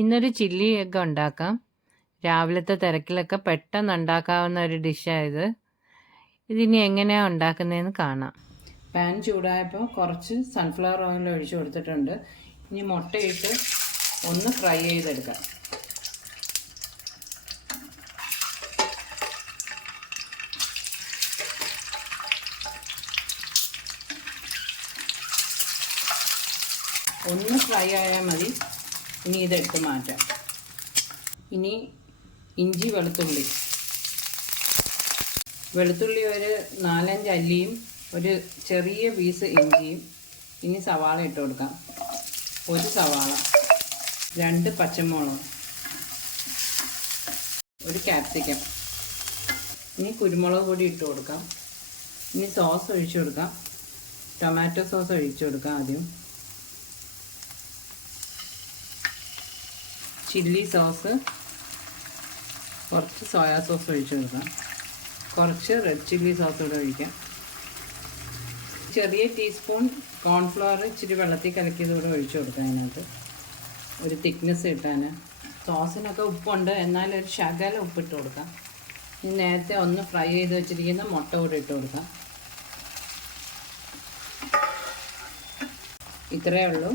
ഇന്നൊരു chilli egg ഉണ്ടാക്കാം. രാവിലത്തെ തിരക്കിലൊക്കെ പെട്ടെന്ന് ഉണ്ടാക്കാവുന്ന ഒരു ഡിഷായത്. ഇതിനി എങ്ങനെയാണ് ഉണ്ടാക്കുന്നതെന്ന് കാണാം. പാൻ ചൂടായപ്പോൾ കുറച്ച് സൺഫ്ലവർ ഓയിൽ ഒഴിച്ചു കൊടുത്തിട്ടുണ്ട്. ഇനി മുട്ടയിട്ട് ഒന്ന് ഫ്രൈ ചെയ്തെടുക്കാം. ഒന്ന് ഫ്രൈ ആയാൽ മതി. ഇനി ഇതെടുത്ത് മാറ്റാം. ഇനി ഇഞ്ചി വെളുത്തുള്ളി ഒരു 4-5 അല്ലിയും ഒരു ചെറിയ പീസ് ഇഞ്ചിയും. ഇനി സവാള ഇട്ട് കൊടുക്കാം. ഒരു സവാള, 2 പച്ചമുളക്, ഒരു ക്യാപ്സിക്കം. ഇനി കുരുമുളക് പൊടി ഇട്ട് കൊടുക്കാം. ഇനി സോസ് ഒഴിച്ചു കൊടുക്കാം. ടൊമാറ്റോ സോസ് ഒഴിച്ചു കൊടുക്കാം. ആദ്യം ചില്ലി സോസ്, കുറച്ച് സോയാ സോസ് ഒഴിച്ചു കൊടുക്കാം. കുറച്ച് റെഡ് ചില്ലി സോസ് കൂടെ ഒഴിക്കാം. ചെറിയ ടീസ്പൂൺ കോൺഫ്ലവർ ഇച്ചിരി വെള്ളത്തിൽ കലക്കിയത് കൂടെ ഒഴിച്ചു കൊടുക്കാം. അതിനകത്ത് ഒരു തിക്നെസ് കിട്ടാൻ. സോസിനൊക്കെ ഉപ്പുണ്ട്, എന്നാൽ ഒരു ശകലം ഉപ്പിട്ട് കൊടുക്കാം. ഇനി നേരത്തെ ഒന്ന് ഫ്രൈ ചെയ്ത് വെച്ചിരിക്കുന്ന മുട്ട കൂടെ ഇട്ട് കൊടുക്കാം. ഇത്രയേ ഉള്ളൂ.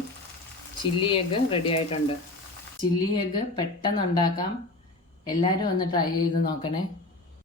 ചില്ലി എഗ്ഗ് റെഡി ആയിട്ടുണ്ട്. ചില്ലി എഗ്ഗ് പെട്ടെന്ന് ഉണ്ടാക്കാം. എല്ലാവരും ഒന്ന് ട്രൈ ചെയ്ത് നോക്കണേ.